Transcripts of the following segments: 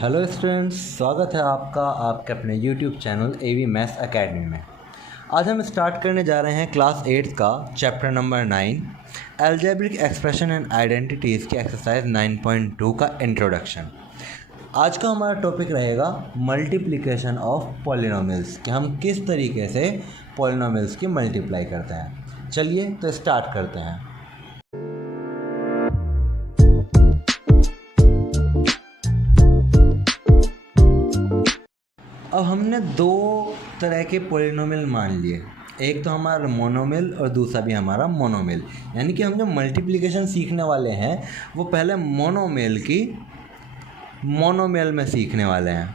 Hello students, स्वागत है आपका आपके अपने YouTube channel AV maths academy में। आज हम स्टार्ट करने जा रहे हैं क्लास 8 का chapter number 9 algebraic expression and identities की एक्सरसाइज 9.2 का इंट्रोडक्शन। आज का हमारा टॉपिक रहेगा मल्टीप्लिकेशन ऑफ पॉलिनोमियल्स, कि हम किस तरीके से पॉलिनोमियल्स की मल्टीप्लाई करते हैं। चलिए तो स्टार्ट करते हैं। अब हमने दो तरह के पॉलिनोमियल मान लिए, एक तो हमारा मोनोमियल और दूसरा भी हमारा मोनोमियल। यानी कि हम जो मल्टीप्लिकेशन सीखने वाले हैं वो पहले मोनोमियल में सीखने वाले हैं।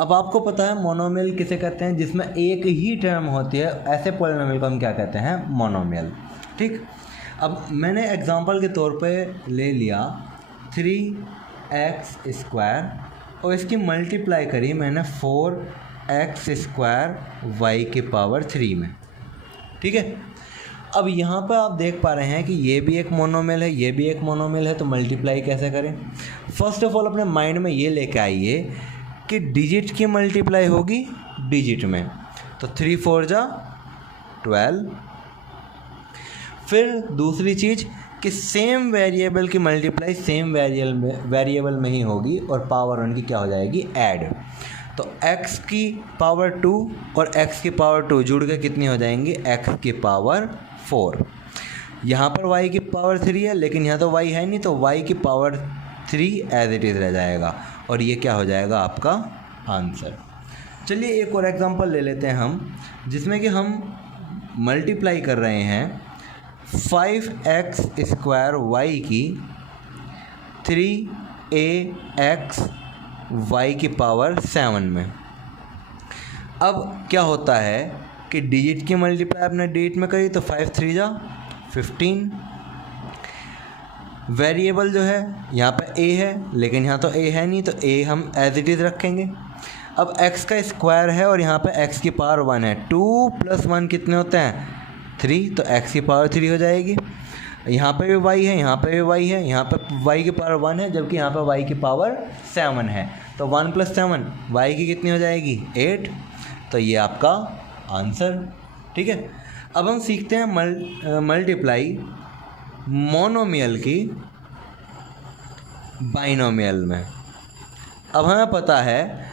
अब आपको पता है मोनोमियल किसे कहते हैं, जिसमें एक ही टर्म होती है, ऐसे पॉलिनोमियल को हम क्या कहते हैं, मोनोमियल। ठीक, अब मैंने एग्जांपल के तौर पे ले लिया 3x² और इसकी मल्टीप्लाई करी मैंने 4x² y³ में। ठीक है, अब यहाँ पर आप देख पा रहे हैं कि ये भी एक मोनोमियल है, ये भी एक मोनोमियल है, तो मल्टीप्लाई कैसे करें। फर्स्ट ऑफ ऑल अपने माइंड में ये लेके आइए कि डिजिट की मल्टीप्लाई होगी डिजिट में, तो 3 4 जा 12। फिर दूसरी चीज़ कि सेम वेरिएबल की मल्टीप्लाई सेम वेरिएबल में ही होगी और पावर उनकी क्या हो जाएगी, ऐड। तो x² और x² जुड़ के कितनी हो जाएंगी, x⁴। यहाँ पर y³ है, लेकिन यहाँ तो y है नहीं, तो y³ एज इट इज़ रह जाएगा और ये क्या हो जाएगा आपका आंसर। चलिए एक और एग्जांपल ले लेते हैं हम, जिसमें कि हम मल्टीप्लाई कर रहे हैं 5x² y की 3ax y⁴ में। अब क्या होता है कि डिजिट की मल्टीप्लाई आपने डिजिट में करी तो 5 3 जा 15। वेरिएबल जो है यहाँ पे a है, लेकिन यहाँ तो a है नहीं, तो a हम एज इट इज़ रखेंगे। अब x का स्क्वायर है और यहाँ पे x⁴ है, 2 + 1 कितने होते हैं, 3, तो x⁴ हो जाएगी। यहाँ पे भी y है, यहाँ पे भी y है, यहाँ पे y⁴ है, जबकि यहाँ पे y⁴ है, तो 1 + 7 y की कितनी हो जाएगी, 8। तो ये आपका आंसर। ठीक है, अब हम सीखते हैं मल्टीप्लाई मोनोमियल की बाइनोमियल में। अब हमें पता है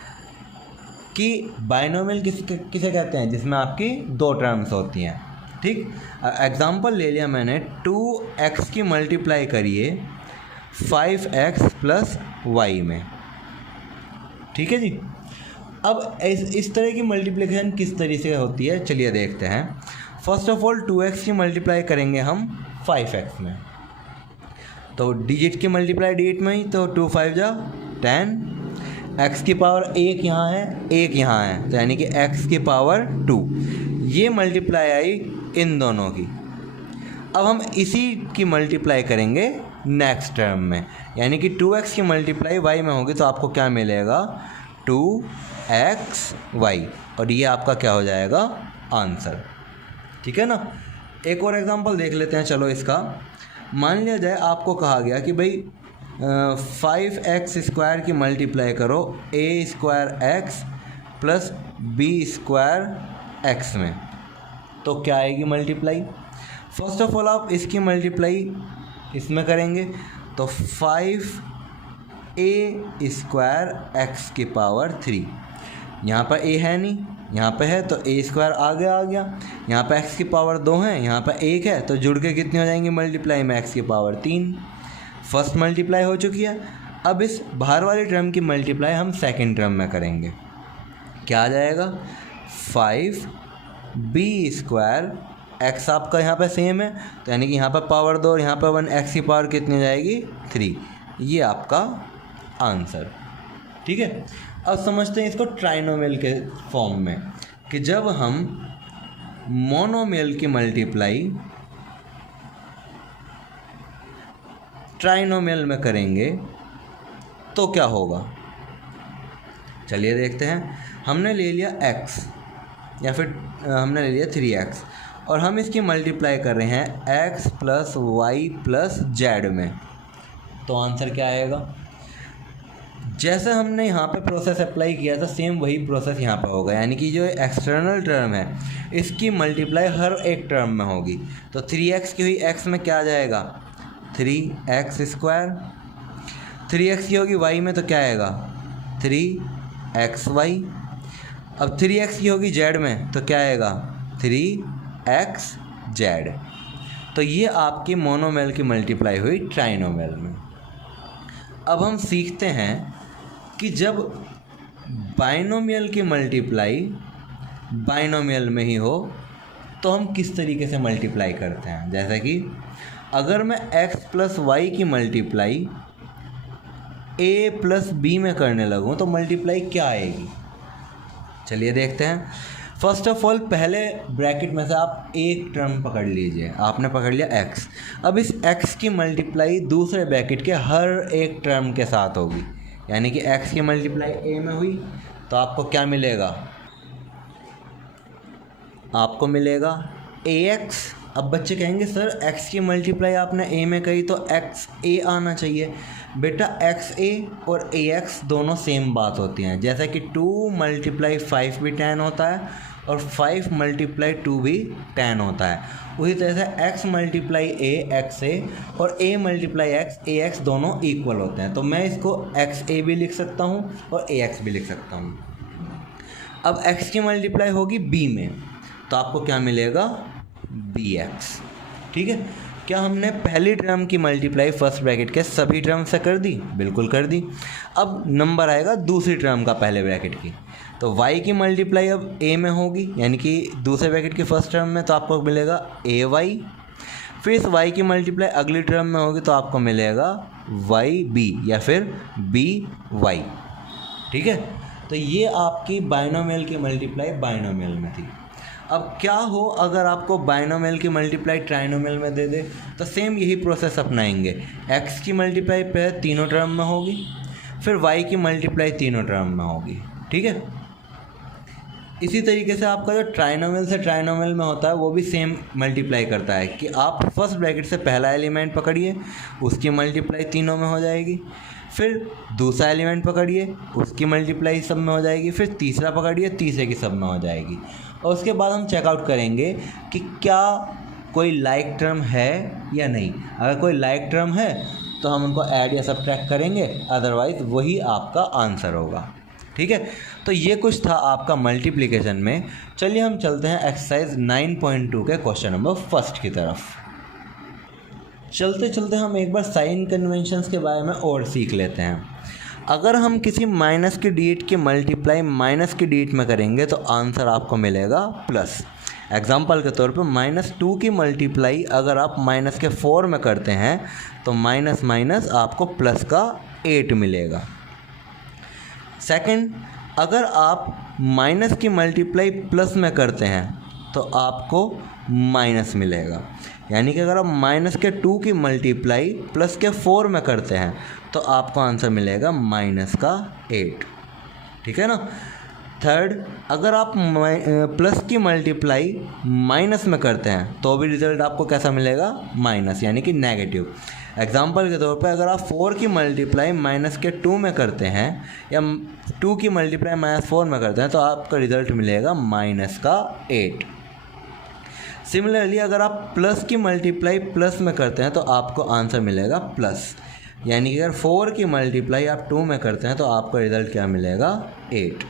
कि बाइनोमियल किसे कहते हैं, जिसमें आपकी दो टर्म्स होती हैं। ठीक, एग्जांपल ले लिया मैंने 2x की मल्टीप्लाई करिए 5x + y में। ठीक है जी, अब इस तरह की मल्टीप्लिकेशन किस तरीके से होती है, चलिए देखते हैं। फर्स्ट ऑफ ऑल 2x की मल्टीप्लाई करेंगे हम 5x में, तो डिजिट की मल्टीप्लाई डिजिट में ही, तो 2 5 जा 10। x⁴ एक यहाँ है, एक यहाँ है, तो यानी कि x⁴2। ये मल्टीप्लाई आई इन दोनों की। अब हम इसी की मल्टीप्लाई करेंगे नेक्स्ट टर्म में, यानी कि 2x की मल्टीप्लाई y में होगी, तो आपको क्या मिलेगा, 2xy, और ये आपका क्या हो जाएगा, आंसर। ठीक है ना। एक और एग्जांपल देख लेते हैं। चलो इसका मान लिया जाए आपको कहा गया कि भाई 5x² की मल्टीप्लाई करो a² x + b² x में, तो क्या आएगी मल्टीप्लाई। फर्स्ट ऑफ ऑल आप इसकी मल्टीप्लाई इसमें करेंगे, तो 5a² x⁴, यहाँ पर a है नहीं, यहाँ पे है, तो a² आ गया। यहाँ पे x⁴ है, यहाँ पे 1 है, तो जुड़ के कितनी हो जाएंगी मल्टीप्लाई में, x⁴3। फर्स्ट मल्टीप्लाई हो चुकी है। अब इस बाहर वाली टर्म की मल्टीप्लाई हम सेकंड टर्म में करेंगे, क्या आ जाएगा, 5b² x आपका यहाँ पे सेम है, तो यानी कि यहाँ पर पावर 2 और यहाँ पर 1, x⁴ कितनी हो जाएगी, 3। ये आपका आंसर। ठीक है, अब समझते हैं इसको ट्राइनोमियल के फॉर्म में, कि जब हम मोनोमियल की मल्टीप्लाई ट्राइनोमियल में करेंगे तो क्या होगा। चलिए देखते हैं। हमने ले लिया x, या फिर हमने ले लिया 3x और हम इसकी मल्टीप्लाई कर रहे हैं x plus Y plus Z में, तो आंसर क्या आएगा? जैसे हमने यहाँ पे प्रोसेस अप्लाई किया था सेम वही प्रोसेस यहाँ पे होगा, यानी कि जो एक्सटर्नल टर्म है इसकी मल्टीप्लाई हर एक टर्म में होगी। तो 3x की हुई x में क्या आ जाएगा? 3x square. 3x की होगी y में तो क्या आएगा? 3xy। अब 3x की होगी z में तो क्या आएगा? 3xz। तो ये आपकी मोनोमियल की मल्टीप्लाई हुई ट्राइनोमियल में। अब हम सीखते हैं कि जब बाइनोमियल की मल्टीप्लाई बाइनोमियल में ही हो तो हम किस तरीके से मल्टीप्लाई करते हैं। जैसे कि अगर मैं x प्लस वाई की मल्टीप्लाई a प्लस बी में करने लगूँ तो मल्टीप्लाई क्या आएगी? चलिए देखते हैं। फर्स्ट ऑफ ऑल पहले ब्रैकेट में से आप एक टर्म पकड़ लीजिए, आपने पकड़ लिया x। अब इस x की मल्टीप्लाई दूसरे ब्रैकेट के हर एक टर्म के साथ होगी, यानी कि x की मल्टीप्लाई a में हुई तो आपको क्या मिलेगा? आपको मिलेगा ax। अब बच्चे कहेंगे सर x की मल्टीप्लाई आपने a में कही तो x a आना चाहिए। बेटा x a और ax दोनों सेम बात होती हैं, जैसा कि 2 मल्टीप्लाई 5 भी 10 होता है और 5 मल्टीप्लाई 2 भी 10 होता है। उसी तरह से x multiply a x a और a multiply x a x दोनों इक्वल होते हैं, तो मैं इसको x a भी लिख सकता हूँ और a x भी लिख सकता हूँ। अब x की मल्टीप्लाई होगी b में तो आपको क्या मिलेगा? bx। ठीक है, क्या हमने पहली टर्म की मल्टीप्लाई फर्स्ट ब्रैकेट के सभी टर्म से कर दी? बिल्कुल कर दी। अब नंबर आएगा दूसरी टर्म का पहले ब्रैकेट की, तो y की मल्टीप्लाई अब a में होगी, यानी कि दूसरे ब्रैकेट की फर्स्ट टर्म में, तो आपको मिलेगा ay। फिर इस y की मल्टीप्लाई अगली टर्म में होगी तो आपको मिलेगा yb या फिर by। ठीक है, तो ये आपकी बाइनोमियल की मल्टीप्लाई बाइनोमियल में थी। अब क्या हो अगर आपको बाइनोमियल की मल्टीप्लाई ट्राइनोमियल में दे दे, तो सेम यही प्रोसेस अपनाएंगे। x की मल्टीप्लाई पहले तीनों टर्म में होगी, फिर y की मल्टीप्लाई तीनों टर्म में होगी। ठीक है, इसी तरीके से आपका जो ट्राइनोमियल से ट्राइनोमियल में होता है वो भी सेम मल्टीप्लाई करता है कि आप फर्स्ट ब्रैकेट से पहला एलिमेंट पकड़िए, उसकी मल्टीप्लाई तीनों में हो जाएगी, फिर दूसरा एलिमेंट पकड़िए, उसकी मल्टीप्लाई सब में हो जाएगी, फिर तीसरा पकड़िए, तीसरे की सब में हो जाएगी। और उसके बाद हम चेकआउट करेंगे कि क्या कोई लाइक टर्म है या नहीं। अगर कोई लाइक टर्म है तो हम उनको ऐड या सब्ट्रैक्ट करेंगे, अदरवाइज़ वही आपका आंसर होगा। ठीक है, तो ये कुछ था आपका मल्टीप्लिकेशन में। चलिए हम चलते हैं एक्सरसाइज 9.2 के क्वेश्चन नंबर फर्स्ट की तरफ। चलते चलते हम एक बार साइन कन्वेंशंस के बारे में और सीख लेते हैं। अगर हम किसी माइनस की डिजिट की मल्टीप्लाई माइनस की डिजिट में करेंगे तो आंसर आपको मिलेगा प्लस। एग्जाम्पल के तौर पे -2 की मल्टीप्लाई अगर आप माइनस के 4 में करते हैं तो माइनस माइनस आपको प्लस का 8 मिलेगा। सेकंड, अगर आप माइनस की मल्टीप्लाई प्लस में करते हैं तो आपको माइनस मिलेगा, यानी कि अगर आप माइनस के 2 की मल्टीप्लाई प्लस के 4 में करते हैं तो आपको आंसर मिलेगा माइनस का 8। ठीक है ना। थर्ड, अगर आप प्लस की मल्टीप्लाई माइनस में करते हैं तो भी रिजल्ट आपको कैसा मिलेगा? माइनस, यानी कि नेगेटिव। एग्जाम्पल के तौर पे अगर आप 4 की मल्टीप्लाई माइनस के 2 में करते हैं या 2 की मल्टीप्लाई -4 में करते हैं तो आपका रिजल्ट मिलेगा माइनस का 8। सिमिलरली अगर आप प्लस की मल्टीप्लाई प्लस में करते हैं तो आपको आंसर मिलेगा प्लस, यानी कि अगर 4 की मल्टीप्लाई आप 2 में करते हैं तो आपका रिज़ल्ट क्या मिलेगा? 8।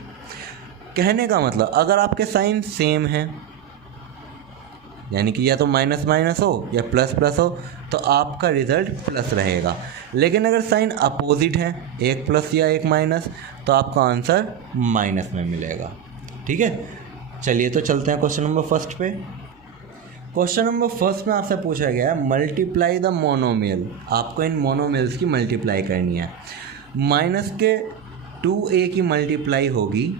कहने का मतलब अगर आपके साइन सेम हैं, यानी कि या तो माइनस माइनस हो या प्लस प्लस हो, तो आपका रिज़ल्ट प्लस रहेगा। लेकिन अगर साइन अपोजिट है, एक प्लस या एक माइनस, तो आपका आंसर माइनस में मिलेगा। ठीक है, चलिए तो चलते हैं क्वेश्चन नंबर फर्स्ट पे। क्वेश्चन नंबर फर्स्ट में आपसे पूछा गया है मल्टीप्लाई द मोनोमियल। आपको इन मोनोमियल्स की मल्टीप्लाई करनी है। माइनस के 2a की मल्टीप्लाई होगी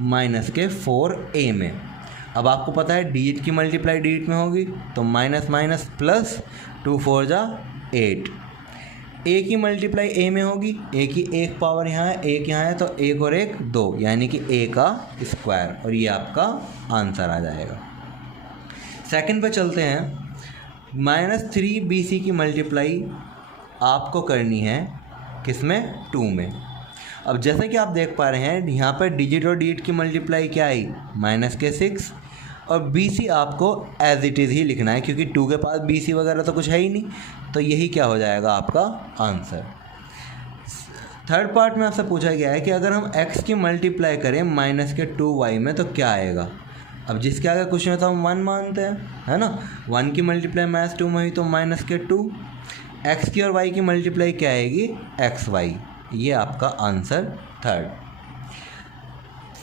माइनस के 4a में। अब आपको पता है डिजिट की मल्टीप्लाई डिजिट में होगी, तो माइनस माइनस प्लस 2 4 जा 8। a की मल्टीप्लाई a में होगी, a की एक पावर यहाँ है, एक यहाँ है, तो 1 और 1 2, यानी कि a का स्क्वायर, और ये आपका आंसर आ जाएगा। सेकंड पे चलते हैं। -3BC की मल्टीप्लाई आपको करनी है किस में, 2 में। अब जैसा कि आप देख पा रहे हैं यहाँ पर डिजिट और डिजिट की मल्टीप्लाई क्या आई, -6, और BC आपको एज इट इज़ ही लिखना है क्योंकि 2 के पास BC वगैरह तो कुछ है ही नहीं, तो यही क्या हो जाएगा आपका आंसर। थर्ड पार्ट में आपसे पूछा गया है कि अगर हम x की मल्टीप्लाई करें -2y में तो क्या आएगा। अब जिसके आगे कुछ नहीं होता हम 1 मानते हैं, है ना। 1 की मल्टीप्लाई -2 में हुई तो -2, x की और y की मल्टीप्लाई क्या आएगी, xy। ये आपका आंसर थर्ड।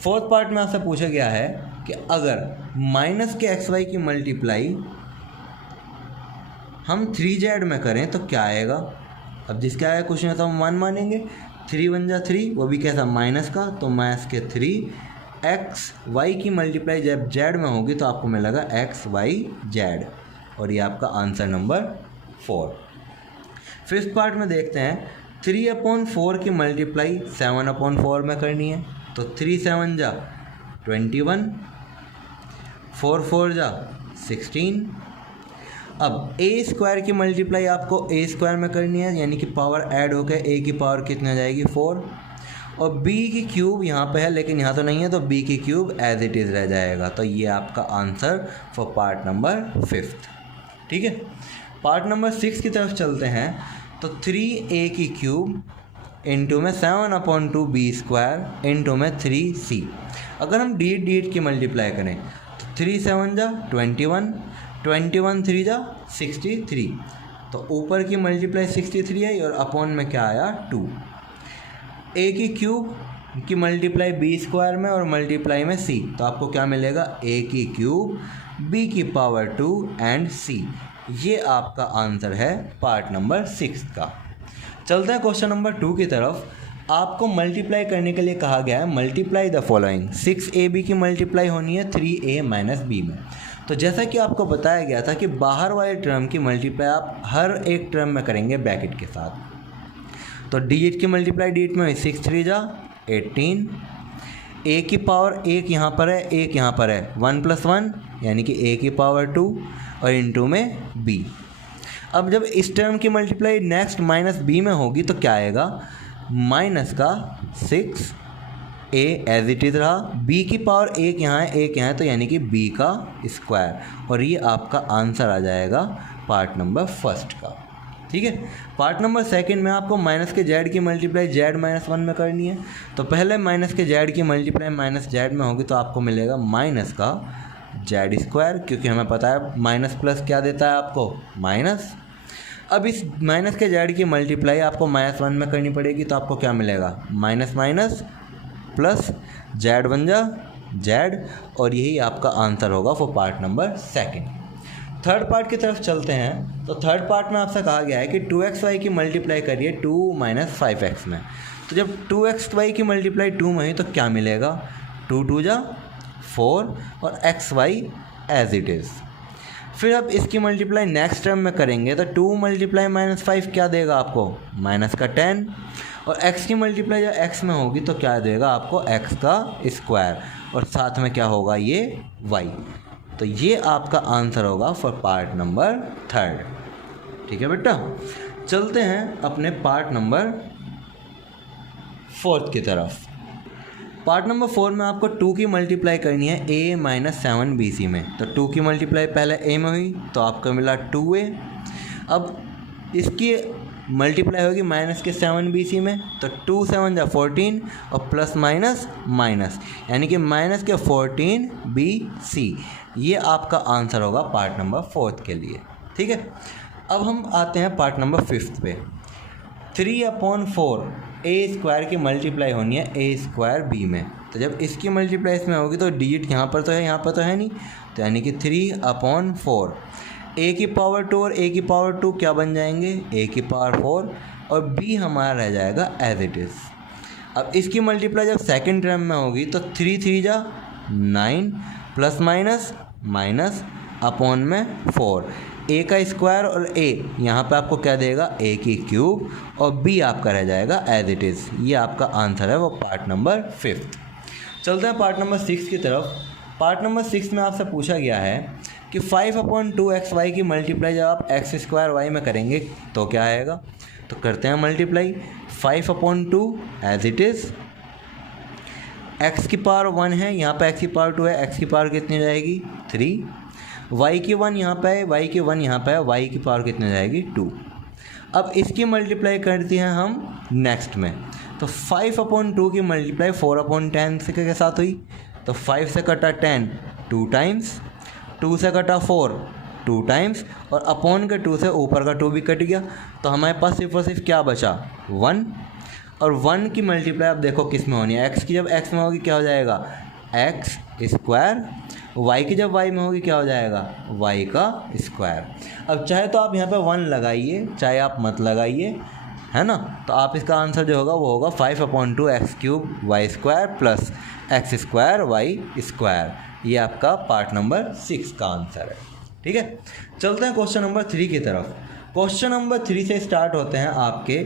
फोर्थ पार्ट में आपसे पूछा गया है कि अगर -xy की मल्टीप्लाई हम 3z में करें तो क्या आएगा। अब जिसके आगे कुछ नहीं होता हम 1 मानेंगे, 3 1 जा 3, वो भी कैसा माइनस का, तो -3 xy की मल्टीप्लाई जब z में होगी तो आपको मिलेगा xyz, और ये आपका आंसर नंबर 4। फिफ्थ पार्ट में देखते हैं 3/4 की मल्टीप्लाई 7/4 में करनी है, तो 3 7 जा 21, 4 4 जा 16। अब a² की मल्टीप्लाई आपको a² में करनी है, यानी कि पावर ऐड होकर a की पावर कितनी हो जाएगी, 4, और b की क्यूब यहाँ पे है लेकिन यहाँ तो नहीं है, तो b की क्यूब एज इट इज़ रह जाएगा। तो ये आपका आंसर फॉर पार्ट नंबर 5। ठीक है, पार्ट नंबर 6 की तरफ चलते हैं। तो 3a की क्यूब इंटू में 7/2b² इंटू में 3c। अगर हम डी की मल्टीप्लाई करें तो 3 7 जा 21, 21 3 जा 63, तो ऊपर की मल्टीप्लाई 63 आई और अपॉन में क्या आया, 2। a की क्यूब की मल्टीप्लाई b² में और मल्टीप्लाई में c, तो आपको क्या मिलेगा, a की क्यूब b की पावर 2 एंड c। ये आपका आंसर है पार्ट नंबर 6 का। चलते हैं क्वेश्चन नंबर 2 की तरफ। आपको मल्टीप्लाई करने के लिए कहा गया है मल्टीप्लाई द फॉलोइंग। 6ab की मल्टीप्लाई होनी है 3a - b में। तो जैसा कि आपको बताया गया था कि बाहर वाले टर्म की मल्टीप्लाई आप हर एक टर्म में करेंगे ब्रैकेट के साथ। तो डिजिट की मल्टीप्लाई डिजिट में 6 3 जा 18, a की पावर 1 यहाँ पर है, 1 यहाँ पर है, 1 + 1 यानी कि a की पावर 2 और इंटू में b। अब जब इस टर्म की मल्टीप्लाई नेक्स्ट -b में होगी तो क्या आएगा, -6a एज इट इज़ रहा, b की पावर 1 यहाँ है, 1 यहाँ है, तो यानी कि b का स्क्वायर, और ये आपका आंसर आ जाएगा पार्ट नंबर 1 का। ठीक है, पार्ट नंबर 2 में आपको माइनस के z की मल्टीप्लाई z - 1 में करनी है। तो पहले माइनस के z की मल्टीप्लाई -z में होगी तो आपको मिलेगा माइनस का z², क्योंकि हमें पता है माइनस प्लस क्या देता है आपको, माइनस। अब इस माइनस के z की मल्टीप्लाई आपको -1 में करनी पड़ेगी, तो आपको क्या मिलेगा, माइनस माइनस प्लस z बन जा z, और यही आपका आंसर होगा for part number 2। Third part की तरफ चलते हैं। तो थर्ड पार्ट में आपसे कहा गया है कि 2xy की मल्टीप्लाई करिए 2 - 5x में। तो जब 2xy की मल्टीप्लाई 2 में हुई तो क्या मिलेगा, 2 2 जा 4 और xy एज इट इज़। फिर अब इसकी मल्टीप्लाई नेक्स्ट टर्म में करेंगे तो 2 × -5 क्या देगा आपको, -10, और x की मल्टीप्लाई जब x में होगी तो क्या देगा आपको, x का स्क्वायर, और साथ में क्या होगा, ये y। तो ये आपका आंसर होगा फॉर पार्ट नंबर 3। ठीक है बेटा, चलते हैं अपने पार्ट नंबर 4 की तरफ। पार्ट नंबर 4 में आपको 2 की मल्टीप्लाई करनी है a - 7bc में। तो 2 की मल्टीप्लाई पहले a में हुई तो आपको मिला 2a। अब इसकी मल्टीप्लाई होगी माइनस के 7bc में, तो 2 7 जा 14 और प्लस माइनस माइनस, यानी कि माइनस के 14bc। ये आपका आंसर होगा पार्ट नंबर 4 के लिए। ठीक है, अब हम आते हैं पार्ट नंबर 5 पे। 3/4 a² की मल्टीप्लाई होनी है a² b में। तो जब इसकी मल्टीप्लाई इसमें होगी तो डिजिट यहाँ पर तो है, यहाँ पर तो है नहीं, तो यानी कि 3/4 a की पावर 2 और a की पावर 2 क्या बन जाएंगे, a की पावर 4, और b हमारा रह जाएगा एज इट इज़। अब इसकी मल्टीप्लाई जब सेकंड टर्म में होगी तो 3 3 जा 9 प्लस माइनस माइनस अपॉन में 4, a का स्क्वायर और a यहाँ पे आपको क्या देगा, a की क्यूब, और b आपका रह जाएगा एज इट इज़। ये आपका आंसर है वो पार्ट नंबर 5। चलते हैं पार्ट नंबर 6 की तरफ। पार्ट नंबर 6 में आपसे पूछा गया है कि 5/2xy की मल्टीप्लाई जब आप x² में करेंगे तो क्या आएगा। तो करते हैं multiply. 5/2 as it is, x की पावर 1 है, यहाँ पे x की पावर 2 है, x की पावर कितनी हो जाएगी 3, y की 1 यहाँ पे है, y की 1 यहाँ पे है, y की पावर कितनी हो जाएगी 2। अब इसकी मल्टीप्लाई करती हैं हम नेक्स्ट में। तो 5/2 की मल्टीप्लाई 4/10 के साथ हुई, तो 5 से कटा 10 2 टाइम्स, 2 से कटा 4 2 टाइम्स, और अपॉन के 2 से ऊपर का 2 भी कट गया। तो हमारे पास सिर्फ और सिर्फ क्या बचा 1, और 1 की मल्टीप्लाई अब देखो किस में होनी है, x की जब x में होगी क्या हो जाएगा x², y की जब y में होगी क्या हो जाएगा y²। अब चाहे तो आप यहाँ पे 1 लगाइए, चाहे आप मत लगाइए, है ना। तो आप इसका आंसर जो होगा वो होगा 5/2x³ y² plus x² y²। ये आपका पार्ट नंबर 6 का आंसर है। ठीक है, चलते हैं क्वेश्चन नंबर 3 की तरफ। क्वेश्चन नंबर 3 से स्टार्ट होते हैं आपके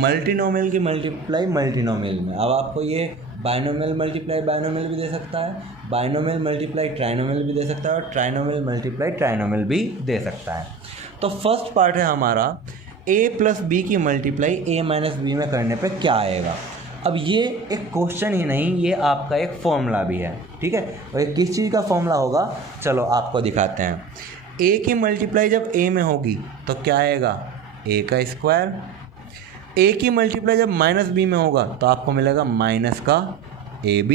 मल्टीनोमियल की मल्टीप्लाई मल्टीनोमियल में। अब आपको ये बाइनोमियल मल्टीप्लाई बाइनोमियल भी दे सकता है, बाइनोमियल मल्टीप्लाई ट्राइनोमियल भी दे सकता है, और ट्राइनोमियल मल्टीप्लाई ट्राइनोमियल भी दे सकता है। तो फर्स्ट पार्ट है हमारा a प्लस बी की मल्टीप्लाई a माइनस बी में करने पे क्या आएगा। अब ये एक क्वेश्चन ही नहीं, ये आपका एक फॉर्मूला भी है। ठीक है, और ये किस चीज़ का फॉर्मूला होगा चलो आपको दिखाते हैं। a की मल्टीप्लाई जब a में होगी तो क्या आएगा a²। a की मल्टीप्लाई जब माइनस b में होगा तो आपको मिलेगा माइनस का ab।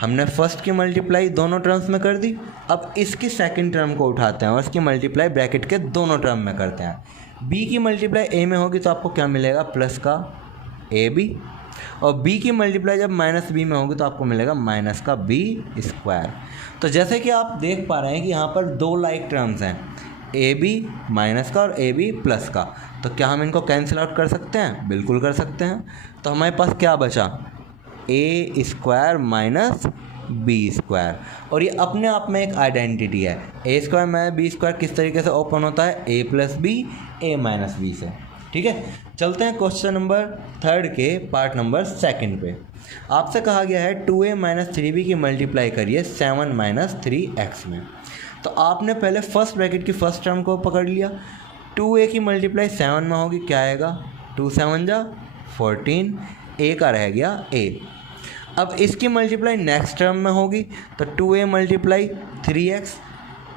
हमने फर्स्ट की मल्टीप्लाई दोनों टर्म्स में कर दी, अब इसकी सेकंड टर्म को उठाते हैं और इसकी मल्टीप्लाई ब्रैकेट के दोनों टर्म में करते हैं। b की मल्टीप्लाई a में होगी तो आपको क्या मिलेगा प्लस का ab, और b की मल्टीप्लाई जब माइनस b में होगी तो आपको मिलेगा माइनस का b²। तो जैसे कि आप देख पा रहे हैं कि यहाँ पर दो लाइक टर्म्स हैं, ab माइनस का और ab प्लस का। तो क्या हम इनको कैंसिल आउट कर सकते हैं? बिल्कुल कर सकते हैं। तो हमारे पास क्या बचा a² माइनस b², और ये अपने आप में एक आइडेंटिटी है। a² माइनस b² किस तरीके से ओपन होता है a plus b a minus b से। ठीक है, चलते हैं क्वेश्चन नंबर 3 के पार्ट नंबर 2 पे। आपसे कहा गया है 2a माइनस 3b की मल्टीप्लाई करिए 7 माइनस 3x में। तो आपने पहले फर्स्ट ब्रैकेट की फर्स्ट टर्म को पकड़ लिया, 2a की मल्टीप्लाई 7 में होगी क्या आएगा 2 7 जा 14, a का रह गया a। अब इसकी मल्टीप्लाई नेक्स्ट टर्म में होगी तो 2a मल्टीप्लाई 3x,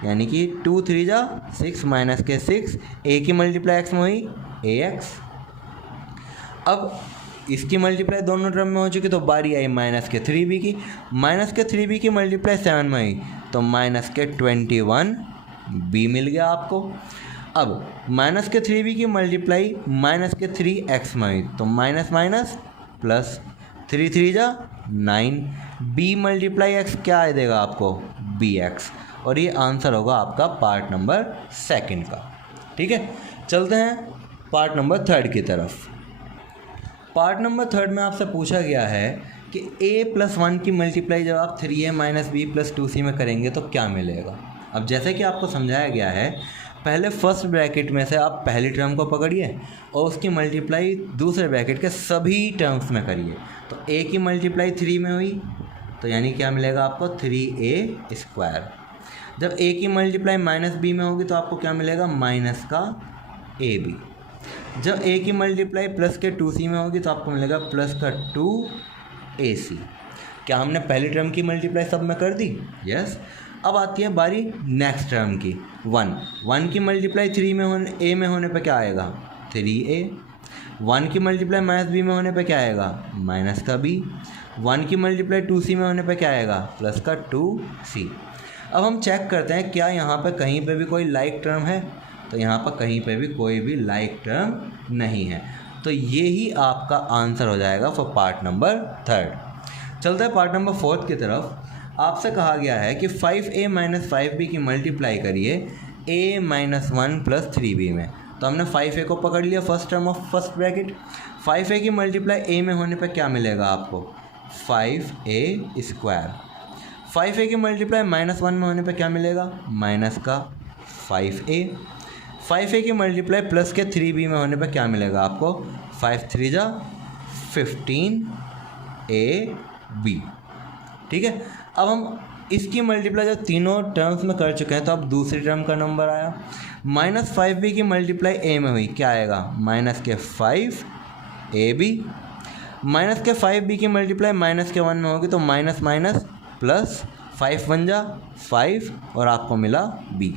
यानी कि 2 3 जा 6 माइनस के 6, a की मल्टीप्लाई x में हुई ax। अब इसकी मल्टीप्लाई दोनों टर्म में हो चुकी तो बारी आई माइनस के 3b की, माइनस के 3b की मल्टीप्लाई 7 में हुई तो माइनस के 21b मिल गया आपको। अब माइनस के 3b की मल्टीप्लाई माइनस के 3x में हुई तो माइनस माइनस प्लस 3 3 जा 9, b मल्टीप्लाई x क्या देगा आपको bx, और ये आंसर होगा आपका पार्ट नंबर 2 का। ठीक है, चलते हैं पार्ट नंबर 3 की तरफ। पार्ट नंबर 3 में आपसे पूछा गया है कि a प्लस 1 की मल्टीप्लाई जब आप 3a minus b plus 2c में करेंगे तो क्या मिलेगा। अब जैसे कि आपको समझाया गया है, पहले फर्स्ट ब्रैकेट में से आप पहली टर्म को पकड़िए और उसकी मल्टीप्लाई दूसरे ब्रैकेट के सभी टर्म्स में करिए। तो a की मल्टीप्लाई 3 में हुई तो यानी क्या मिलेगा आपको 3a²। जब a की मल्टीप्लाई माइनस b में होगी तो आपको क्या मिलेगा माइनस का ab। जब a की मल्टीप्लाई प्लस के 2c में होगी तो आपको मिलेगा प्लस का 2ac। क्या हमने पहली टर्म की मल्टीप्लाई सब में कर दी? यस। अब आती है बारी नेक्स्ट टर्म की 1 की मल्टीप्लाई 3 में होने a में होने पे क्या आएगा 3a। 1 की मल्टीप्लाई माइनस b में होने पे क्या आएगा माइनस का b। 1 की मल्टीप्लाई 2c में होने पे क्या आएगा प्लस का 2c। अब हम चेक करते हैं क्या यहाँ पे कहीं पे भी कोई लाइक टर्म है, तो यहाँ पर कहीं पे भी कोई भी लाइक टर्म नहीं है। तो ये ही आपका आंसर हो जाएगा फॉर पार्ट नंबर 3। चलते हैं पार्ट नंबर 4 की तरफ। आपसे कहा गया है कि 5a माइनस 5b की मल्टीप्लाई करिए a माइनस 1 प्लस 3b में। तो हमने 5a को पकड़ लिया first term of first bracket. 5a की मल्टीप्लाई a में होने पे क्या मिलेगा आपको 5a²। 5a की मल्टीप्लाई माइनस 1 में होने पे क्या मिलेगा माइनस का 5a। 5a की मल्टीप्लाई प्लस के 3b में होने पे क्या मिलेगा आपको 5 3 जा 15ab। ठीक है, अब हम इसकी मल्टीप्लाई जब तीनों टर्म्स में कर चुके हैं तो अब दूसरी टर्म का नंबर आया। -5b की मल्टीप्लाई a में हुई, क्या आएगा -5ab। -5b की मल्टीप्लाई -1 में होगी तो माइनस माइनस प्लस 5 बन जा 5 और आपको मिला b।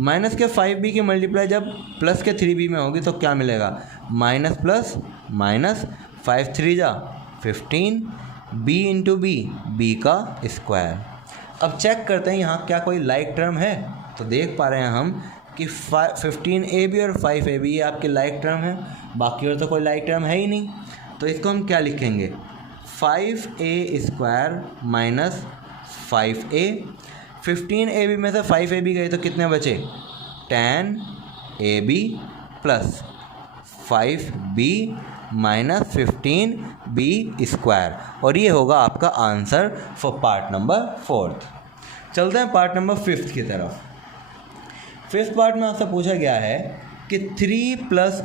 -5b की मल्टीप्लाई जब +3b में होगी तो क्या मिलेगा माइनस प्लस माइनस 5 3 जा 15 b इंटू बी, बी का स्क्वायर। अब चेक करते हैं यहाँ क्या कोई लाइक टर्म है, तो देख पा रहे हैं हम कि 15ab और 5ab ये आपके लाइक टर्म है, बाकी और तो कोई लाइक टर्म है ही नहीं। तो इसको हम क्या लिखेंगे 5a² माइनस 5a। 15ab में से 5ab गए तो कितने बचे 10ab plus 5b minus 15b², और ये होगा आपका आंसर फॉर पार्ट नंबर 4। चलते हैं पार्ट नंबर 5 की तरफ। 5th पार्ट में आपसे पूछा गया है कि 3 +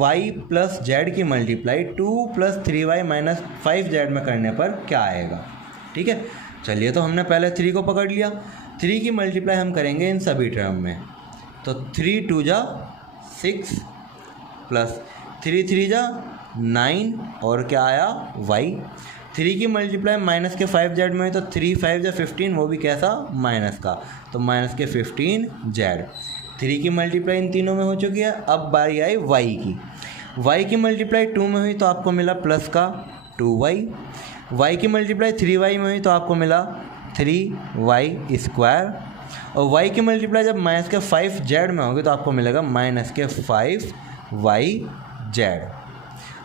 y + z की मल्टीप्लाई 2 + 3y - 5z में करने पर क्या आएगा। ठीक है, चलिए तो हमने पहले 3 को पकड़ लिया। 3 की मल्टीप्लाई हम करेंगे इन सभी टर्म में, तो 3 2 जा 6 प्लस 3 3 जा 9 और क्या आया y। 3 की मल्टीप्लाई -5z में हुई तो 3 5 जा 15, वो भी कैसा माइनस का, तो -15z। 3 की मल्टीप्लाई इन तीनों में हो चुकी है। अब बारी आई y की। y की मल्टीप्लाई 2 में हुई तो आपको मिला प्लस का 2y। y की मल्टीप्लाई 3y में हुई तो आपको मिला 3y², और y की मल्टीप्लाई जब -5z में होगी तो आपको मिलेगा -5yz।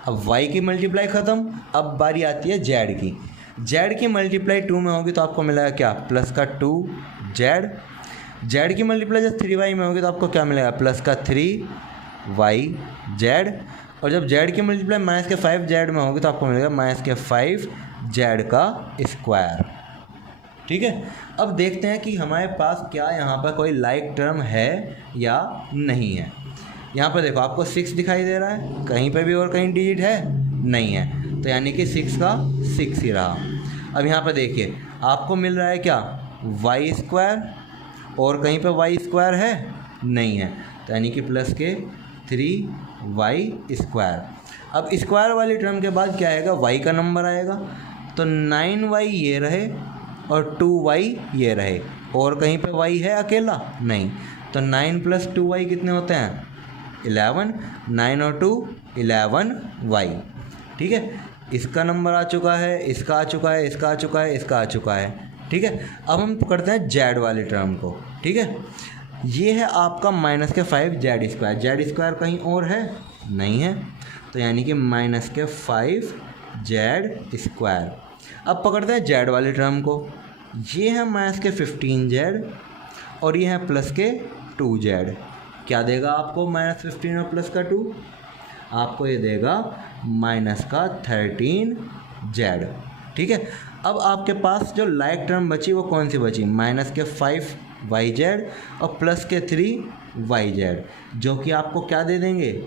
अब y की मल्टीप्लाई ख़त्म, अब बारी आती है z की। z की मल्टीप्लाई 2 में होगी तो आपको मिलेगा क्या प्लस का 2z। z की मल्टीप्लाई जब 3y में होगी तो आपको क्या मिलेगा प्लस का 3yz, और जब z की मल्टीप्लाई -5z में होगी तो आपको मिलेगा -5z का स्क्वायर। ठीक है, अब देखते हैं कि हमारे पास क्या यहाँ पर कोई लाइक टर्म है या नहीं है। यहाँ पर देखो आपको 6 दिखाई दे रहा है, कहीं पे भी और कहीं डिजिट है नहीं है, तो यानी कि 6 का 6 ही रहा। अब यहाँ पर देखिए आपको मिल रहा है क्या y², और कहीं पे y² है नहीं है, तो यानी कि प्लस के 3y²। अब स्क्वायर वाली टर्म के बाद क्या आएगा y का नंबर आएगा, तो 9y ये रहे और 2y ये रहे, और कहीं पे y है अकेला नहीं, तो 9 + 2y कितने होते हैं 11। 9 और 2 11y। ठीक है, इसका नंबर आ चुका है, इसका आ चुका है, इसका आ चुका है, इसका आ चुका है। ठीक है, अब हम पकड़ते हैं z वाली टर्म को। ठीक है, ये है आपका -5z²। z² कहीं और है नहीं है, तो यानी कि -5z²। अब पकड़ते हैं z वाली टर्म को। ये है -15z और ये है प्लस के 2z। क्या देगा आपको -15 और प्लस का 2, आपको ये देगा -13z। ठीक है, अब आपके पास जो लाइक टर्म बची वो कौन सी बची -5yz और प्लस के 3yz, जो कि आपको क्या दे देंगे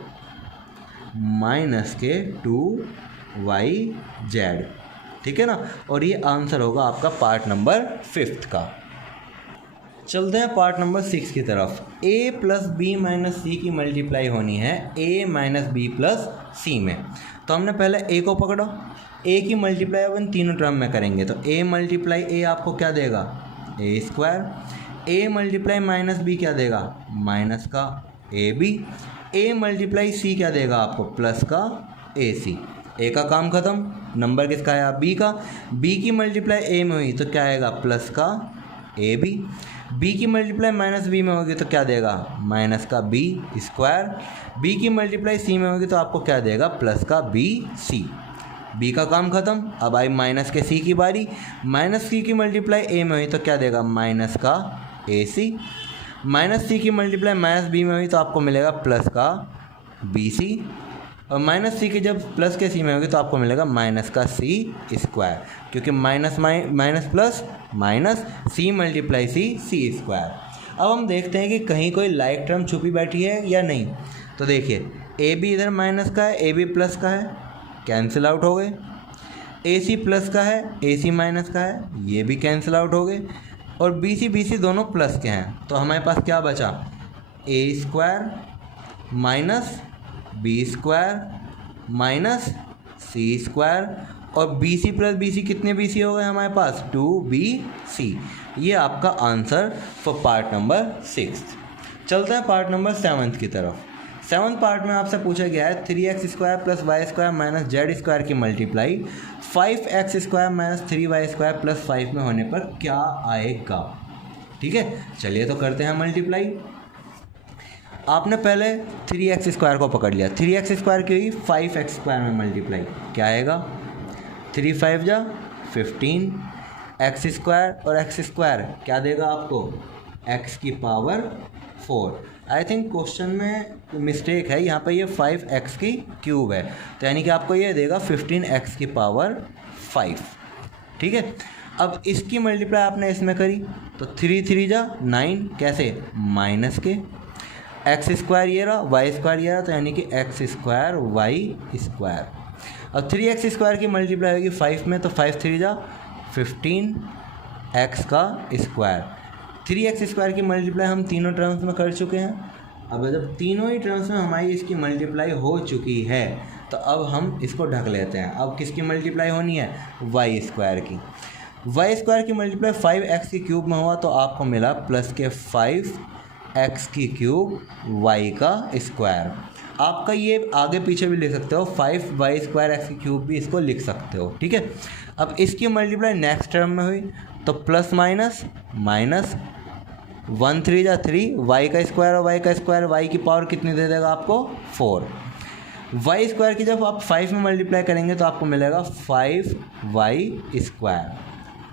-2yz। ठीक है ना, और ये आंसर होगा आपका पार्ट नंबर 5 का। चलते हैं पार्ट नंबर 6 की तरफ। a + b - c की मल्टीप्लाई होनी है a - b + c में, तो हमने पहले a को पकड़ा। a की मल्टीप्लाई अब इन तीनों टर्म में करेंगे, तो a × a आपको क्या देगा a²। a × -b क्या देगा माइनस का ab। a × c क्या देगा आपको प्लस का ac। a का काम ख़त्म, नंबर किसका आया b का। b की मल्टीप्लाई a में हुई तो क्या आएगा प्लस का ab। b की मल्टीप्लाई -b में होगी तो क्या देगा माइनस का b²। b की मल्टीप्लाई c में होगी तो आपको क्या देगा प्लस का bc। b का काम ख़त्म, अब आई माइनस के c की बारी। -c की मल्टीप्लाई a में हुई तो क्या देगा माइनस का ac। -c की मल्टीप्लाई -b में हुई तो आपको मिलेगा प्लस का bc, और -c की जब प्लस के c में होगी तो आपको मिलेगा माइनस का c², क्योंकि minus plus minus c × c² अब हम देखते हैं कि कहीं कोई लाइक टर्म छुपी बैठी है या नहीं। तो देखिए ab इधर माइनस का है, ab प्लस का है, कैंसिल आउट हो गए। AC प्लस का है, AC माइनस का है, ये भी कैंसिल आउट हो गए, और BC दोनों प्लस के हैं, तो हमारे पास क्या बचा, A² minus B² minus C², और BC प्लस BC कितने BC हो गए हमारे पास, 2BC। ये आपका आंसर फॉर पार्ट नंबर 6। चलते हैं पार्ट नंबर 7 की तरफ। 7th पार्ट में आपसे पूछा गया है 3x² plus y² minus z² की multiply 5x² minus 3y² plus 5 में होने पर क्या आएगा। ठीक है, चलिए तो करते हैं मल्टीप्लाई। आपने पहले 3x² को पकड़ लिया, 3x² की हुई 5x² में मल्टीप्लाई, क्या आएगा, 3 5 जा 15, x² और x² क्या देगा आपको, x की पावर 4। आई थिंक क्वेश्चन में मिस्टेक है, यहाँ पे ये 5x की क्यूब है, तो यानी कि आपको ये देगा 15x की पावर 5। ठीक है, अब इसकी मल्टीप्लाई आपने इसमें करी तो 3 3 जा 9, कैसे, माइनस के, x² ये रहा, y² ये रहा, तो यानी कि x² y²। अब 3x² की मल्टीप्लाई होगी 5 में, तो 5 3 जा 15 x का स्क्वायर। 3x² की मल्टीप्लाई हम तीनों टर्म्स में कर चुके हैं। अब जब तीनों ही टर्म्स में हमारी इसकी मल्टीप्लाई हो चुकी है, तो अब हम इसको ढक लेते हैं। अब किसकी मल्टीप्लाई होनी है, y² की। y² की मल्टीप्लाई 5x की क्यूब में हुआ, तो आपको मिला प्लस के 5x की क्यूब y का स्क्वायर। आपका ये आगे पीछे भी लिख सकते हो, 5y² x की क्यूब भी इसको लिख सकते हो। ठीक है, अब इसकी मल्टीप्लाई नेक्स्ट टर्म में हुई, तो प्लस माइनस माइनस 1 3 जा 3, y का स्क्वायर और y का स्क्वायर, y की पावर कितनी दे देगा आपको, 4। y² की जब आप 5 में मल्टीप्लाई करेंगे तो आपको मिलेगा 5y²।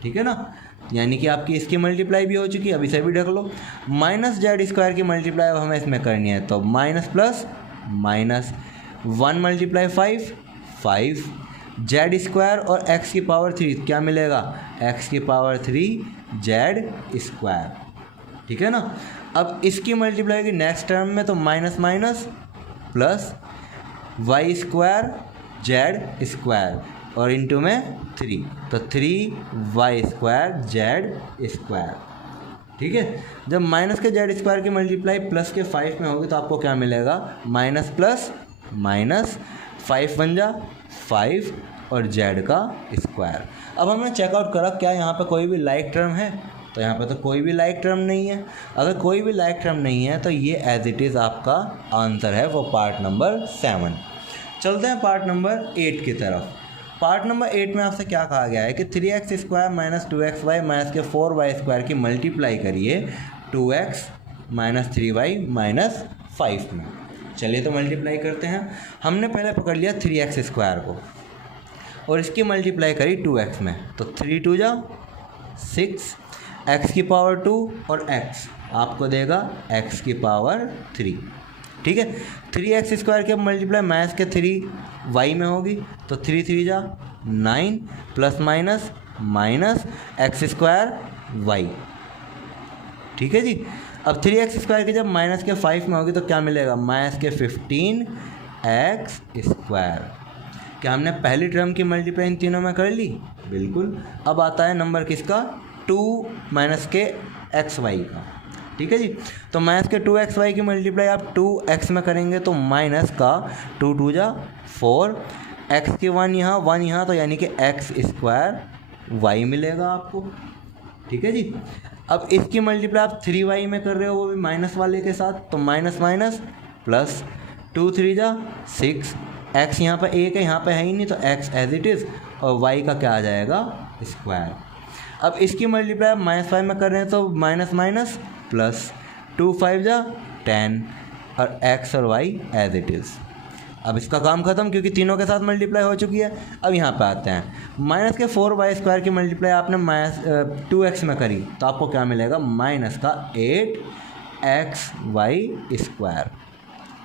ठीक है ना, यानी कि आपकी इसकी मल्टीप्लाई भी हो चुकी है, अब इसे भी ढक लो। माइनस z² की मल्टीप्लाई अब हमें इसमें करनी है, तो minus plus minus 1 multiply 5 z² और x की पावर 3 क्या मिलेगा, x की पावर 3 z²। ठीक है ना, अब इसकी मल्टीप्लाई होगी नेक्स्ट टर्म में, तो minus minus plus y² z² और इंटू में 3, तो 3y² z²। ठीक है, जब माइनस के z² की मल्टीप्लाई प्लस के 5 में होगी तो आपको क्या मिलेगा, माइनस प्लस माइनस 5 बन जा 5 और z का स्क्वायर। अब हमने चेकआउट करा क्या यहाँ पे कोई भी लाइक टर्म है, तो यहाँ पे तो कोई भी लाइक टर्म नहीं है। अगर कोई भी लाइक टर्म नहीं है तो ये एज इट इज़ आपका आंसर है वो पार्ट नंबर 7। चलते हैं पार्ट नंबर 8 की तरफ। पार्ट नंबर 8 में आपसे क्या कहा गया है कि 3x² माइनस 2xy माइनस के 4y² की मल्टीप्लाई करिए 2x माइनस 3y माइनस 5 में। चलिए तो मल्टीप्लाई करते हैं। हमने पहले पकड़ लिया 3x² को और इसकी मल्टीप्लाई करी 2x में, तो 3 2 जा 6, x की पावर 2 और x आपको देगा x की पावर 3। ठीक है, 3x² के मल्टीप्लाई माइनस के 3y में होगी, तो 3 3 जा 9 plus minus minus x² y। ठीक है जी, अब 3x² की जब माइनस के 5 में होगी तो क्या मिलेगा, माइनस के 15x²। क्या हमने पहली टर्म की मल्टीप्लाई इन तीनों में कर ली, बिल्कुल। अब आता है नंबर किसका, 2 माइनस के xy का। ठीक है जी, तो माइनस के 2xy की मल्टीप्लाई आप 2x में करेंगे तो माइनस का 2 2 जा 4, x की 1 यहाँ 1 यहाँ, तो यानी कि x² y मिलेगा आपको। ठीक है जी, अब इसकी मल्टीप्लाई आप 3y में कर रहे हो, वो भी माइनस वाले के साथ, तो माइनस माइनस प्लस 2 3 जा 6, x यहाँ पर 1 है, यहाँ पे है ही नहीं, तो x एज इट इज़ और y का क्या आ जाएगा, स्क्वायर। अब इसकी मल्टीप्लाई आप -5 में कर रहे हैं तो माइनस माइनस प्लस 2 5 जा 10 और x और y एज इट इज़। अब इसका काम ख़त्म क्योंकि तीनों के साथ मल्टीप्लाई हो चुकी है। अब यहाँ पे आते हैं, माइनस के 4y² की मल्टीप्लाई आपने -2x में करी तो आपको क्या मिलेगा, माइनस का 8xy²।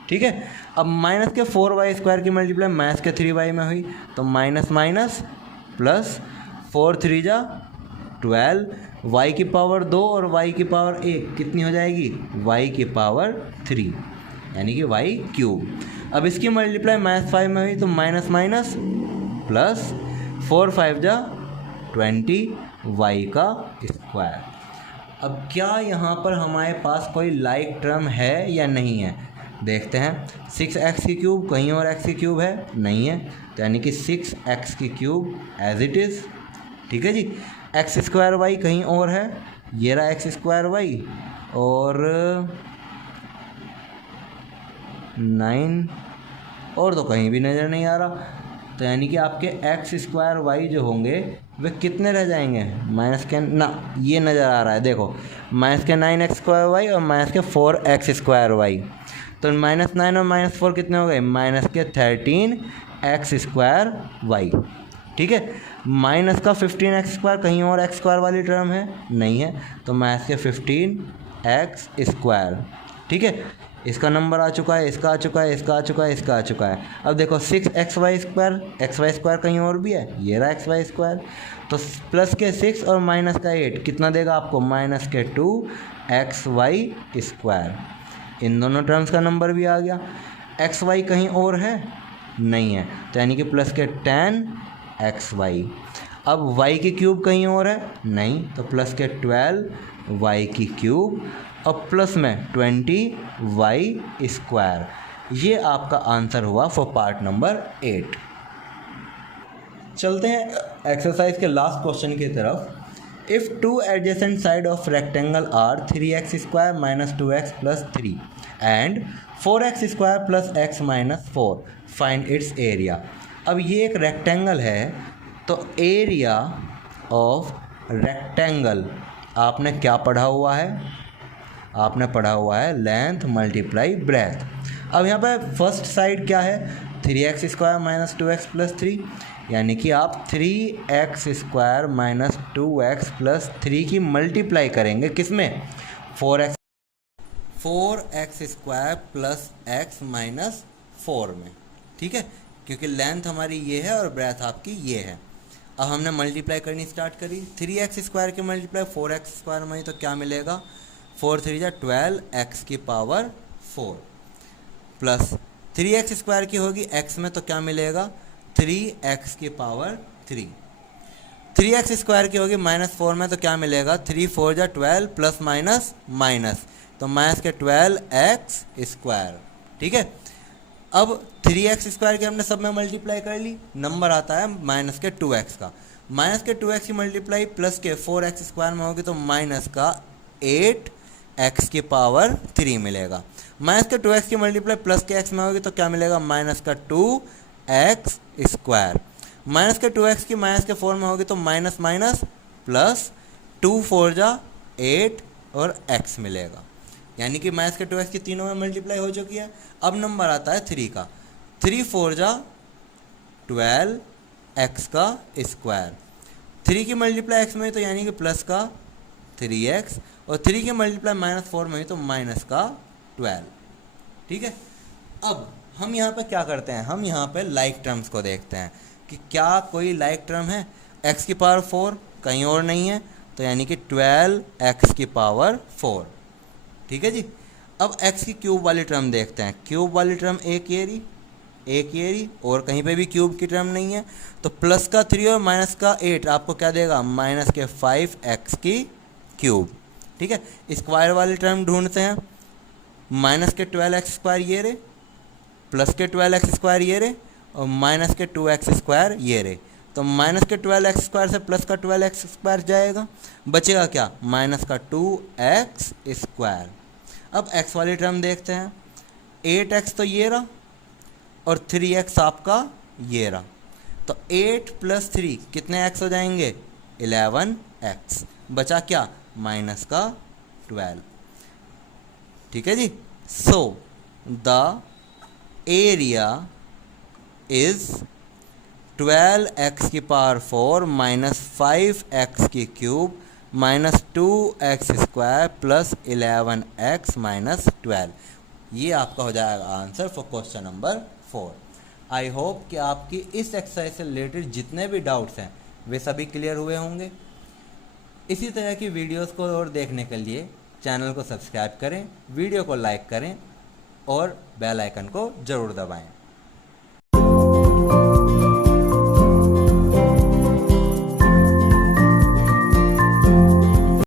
ठीक है, अब माइनस के 4y² की मल्टीप्लाई माइनस के 3y में हुई तो माइनस माइनस प्लस 4 3 जा 12, y की पावर 2 और y की पावर 1 कितनी हो जाएगी, y की पावर 3 यानी कि y³। अब इसकी मल्टीप्लाई -5 में हुई तो माइनस माइनस प्लस 4 5 जा 20 y का स्क्वायर। अब क्या यहाँ पर हमारे पास कोई लाइक टर्म है या नहीं है, देखते हैं। 6x की क्यूब, कहीं और x की क्यूब है, नहीं है, तो यानी कि 6x की क्यूब एज इट इज़। ठीक है जी। एक्स स्क्वायर वाई कहीं और है, ये रहा एक्स स्क्वायर वाई, और 9 और तो कहीं भी नज़र नहीं आ रहा, तो यानी कि आपके एक्स स्क्वायर वाई जो होंगे वे कितने रह जाएंगे, माइनस के ना, ये नज़र आ रहा है देखो, माइनस के 9x स्क्वायर वाई और माइनस के 4x स्क्वायर वाई, तो -9 और -4 कितने हो गए, माइनस के 13x स्क्वायर वाई। ठीक है। माइनस का 15x स्क्वायर, कहीं और x स्क्वायर वाली टर्म है, नहीं है, तो माइनस के 15x स्क्वायर। ठीक है। इसका नंबर आ चुका है, इसका आ चुका है, इसका आ चुका है, इसका आ चुका है। अब देखो 6xy स्क्वायर, xy स्क्वायर कहीं और भी है, ये रहा xy स्क्वायर, तो प्लस के 6 और माइनस का 8 कितना देगा आपको, माइनस के 2xy स्क्वायर। इन दोनों टर्म्स का नंबर भी आ गया। xy कहीं और है, नहीं है, तो यानी कि प्लस के 10xy। अब y की क्यूब कहीं और है, नहीं, तो प्लस के 12y की क्यूब और प्लस में 20y स्क्वायर। ये आपका आंसर हुआ फॉर पार्ट नंबर 8। चलते हैं एक्सरसाइज के लास्ट क्वेश्चन की तरफ। If two adjacent side of rectangle are 3x square minus 2x plus 3 and 4x square plus x minus 4, find its area. अब ये एक रेक्टेंगल है, तो एरिया ऑफ रेक्टेंगल आपने क्या पढ़ा हुआ है, आपने पढ़ा हुआ है लेंथ मल्टीप्लाई ब्रेथ। अब यहाँ पे फर्स्ट साइड क्या है, 3x square minus 2x plus 3, यानी कि आप 3x square minus 2x plus 3 की मल्टीप्लाई करेंगे किस में, 4x square plus x minus 4 में। ठीक है, क्योंकि लेंथ हमारी ये है और ब्रेथ आपकी ये है। अब हमने मल्टीप्लाई करनी स्टार्ट करी, 3x स्क्वायर की मल्टीप्लाई 4x स्क्वायर में, तो क्या मिलेगा, 4 3 जा 12x की पावर 4 प्लस 3x स्क्वायर की होगी x में, तो क्या मिलेगा, 3x की पावर 3। 3x स्क्वायर की होगी -4 में, तो क्या मिलेगा, 3 4 जा 12 प्लस माइनस माइनस, तो माइनस के 12x स्क्वायर। ठीक है। अब 3x स्क्वायर की हमने सब में मल्टीप्लाई कर ली, नंबर आता है माइनस के 2x का, माइनस के 2x की मल्टीप्लाई प्लस के 4x स्क्वायर में होगी, तो माइनस का 8x की पावर 3 मिलेगा। माइनस के 2x की मल्टीप्लाई प्लस के x में होगी, तो क्या मिलेगा, माइनस का 2x स्क्वायर। माइनस के 2x की माइनस के 4 में होगी, तो माइनस माइनस प्लस 2 4 जा 8 और x मिलेगा, यानी कि माइनस के 2x की तीनों में मल्टीप्लाई हो चुकी है। अब नंबर आता है 3 का, 3 4 जा 12x का स्क्वायर, 3 की मल्टीप्लाई x में, तो यानी कि प्लस का 3x, और 3 की मल्टीप्लाई -4 में, तो माइनस का 12। ठीक है। अब हम यहाँ पे क्या करते हैं, हम यहाँ पे लाइक टर्म्स को देखते हैं कि क्या कोई लाइक टर्म है, x की पावर 4 कहीं और नहीं है, तो यानी कि 12x की पावर 4। ठीक है जी। अब x की क्यूब वाली टर्म देखते हैं, क्यूब वाली टर्म एक ये रही और कहीं पे भी क्यूब की टर्म नहीं है, तो प्लस का 3 और माइनस का 8 आपको क्या देगा, माइनस के 5x की क्यूब। ठीक है। स्क्वायर वाली टर्म ढूंढते हैं, माइनस के 12x स्क्वायर ये रहे, प्लस के 12x स्क्वायर ये रहे, और माइनस के 2x स्क्वायर ये रहे, तो माइनस के 12x स्क्वायर से प्लस का 12x स्क्वायर जाएगा, बचेगा क्या, माइनस का 2x स्क्वायर। अब x वाली टर्म देखते हैं, 8x तो ये रहा और 3x आपका ये रहा, तो 8 प्लस 3 कितने x हो जाएंगे, 11x, बचा क्या, माइनस का 12। ठीक है जी। So the area is 12x की पावर 4 माइनस 5x की cube minus 2x square plus 11x minus 12। ये आपका हो जाएगा answer for question number 4। I hope कि आपकी इस एक्सरसाइज से रिलेटेड जितने भी डाउट्स हैं वे सभी क्लियर हुए होंगे। इसी तरह की वीडियोस को और देखने के लिए चैनल को सब्सक्राइब करें, वीडियो को लाइक करें और बेल आइकन को ज़रूर दबाएं।